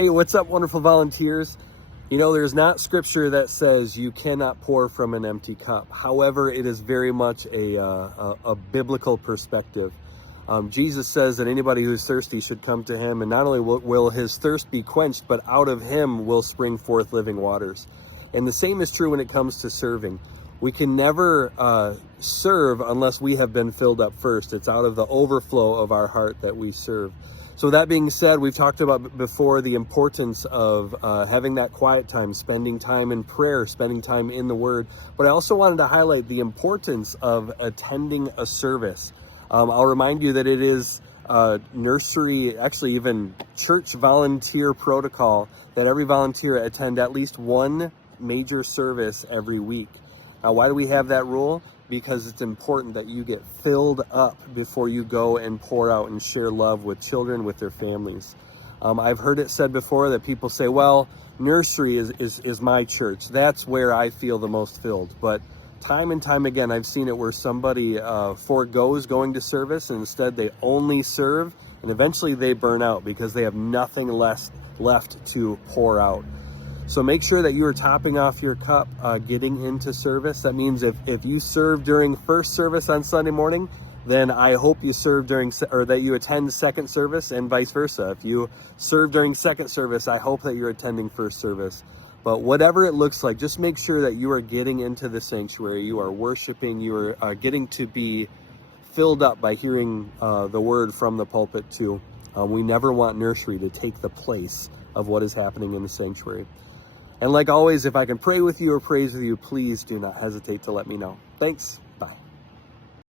Hey, what's up, wonderful volunteers? You know, there's not scripture that says you cannot pour from an empty cup. However, it is very much a biblical perspective. Jesus says that anybody who's thirsty should come to him, and not only will his thirst be quenched, but out of him will spring forth living waters. And the same is true when it comes to serving. We can never serve unless we have been filled up first. It's out of the overflow of our heart that we serve. So that being said, we've talked about before the importance of having that quiet time, spending time in prayer, spending time in the Word. But I also wanted to highlight the importance of attending a service. I'll remind you that it is nursery, actually even church volunteer protocol that every volunteer attend at least one major service every week. Now, why do we have that rule? Because it's important that you get filled up before you go and pour out and share love with children, with their families. I've heard it said before that people say, well, nursery is my church. That's where I feel the most filled. But time and time again, I've seen it where somebody forgoes going to service and instead they only serve, and eventually they burn out because they have nothing left to pour out. So make sure that you are topping off your cup getting into service. That means if you serve during first service on Sunday morning, then I hope you serve that you attend second service, and vice versa. If you serve during second service, I hope that you're attending first service. But whatever it looks like, just make sure that you are getting into the sanctuary, you are worshiping, you are getting to be filled up by hearing the word from the pulpit too. We never want nursery to take the place of what is happening in the sanctuary. And like always, if I can pray with you or praise with you, please do not hesitate to let me know. Thanks.